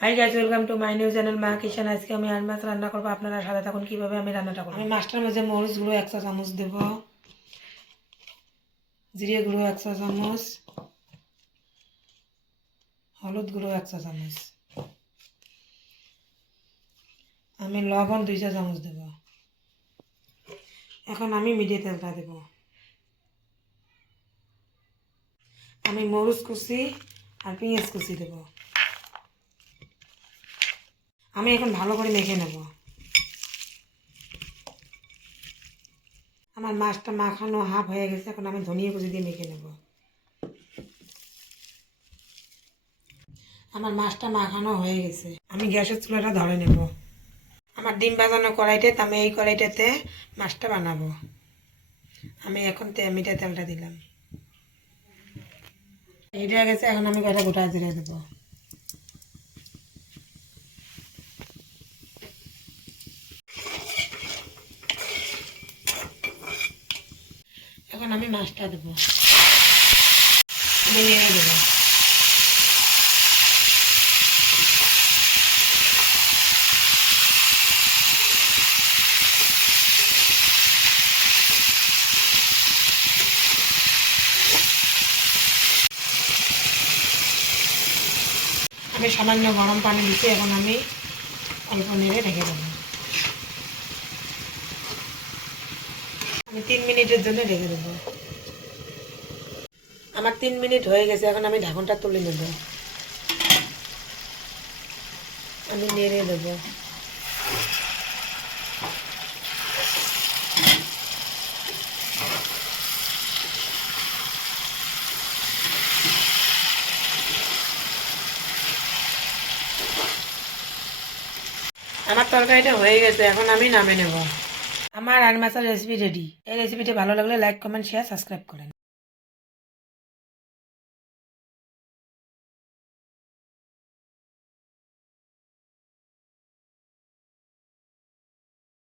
Hi guys, welcome to my new channel মা kitchen. আজকে আমি আর মাছ রান্না করবো। আপনারা সাথে থাকুন কীভাবে আমি রান্নাটা করব। আমি মাছটার মধ্যে মরিচ গুঁড়ো 1 চা চামচ দেব, জিরে গুঁড়ো 1 চা চামচ, হলুদ গুঁড়ো 1 চা চামচ, আমি লবণ 2 চা চামচ দেব। এখন আমি মিডিয়ে তেলটা দেব। আমি মরিচ কুচি আর পেঁয়াজ কুচি দেব। আমি এখন ভালো করে মেখে নেব। আমার মাছটা মাখানো হাফ হয়ে গেছে, এখন আমি ধনিয়া কুচি দিয়ে মেখে নেব। আমার মাছটা মাখানো হয়ে গেছে, আমি গ্যাসের চুলাটা ধরে নেব। আমার ডিম ভাজানো কড়াইতে, আমি এই কড়াইটাতে মাছটা বানাবো। আমি এখন মিঠা তেলটা দিলাম, এইটা হয়ে গেছে। এখন আমি কয়টা গোটা জিরে দেবো। এখন আমি মাছটা দেবো, নেড়ে দেবো। আমি সামান্য গরম পানি দিচ্ছি, এখন আমি অল্প নেড়ে ঢেকে দেবো। আমি 3 মিনিটের জন্য ঢেকে দেবো। আমার 3 মিনিট হয়ে গেছে, এখন আমি ঢাকনটা তুলে নেব। আমি নেড়ে দেবো। আমার তরকারিটা হয়ে গেছে, এখন আমি নামে নেব। আমার আর মাছের রেসিপি রেডি। এই রেসিপিটি ভালো লাগলে লাইক, কমেন্ট, শেয়ার, সাবস্ক্রাইব করেন।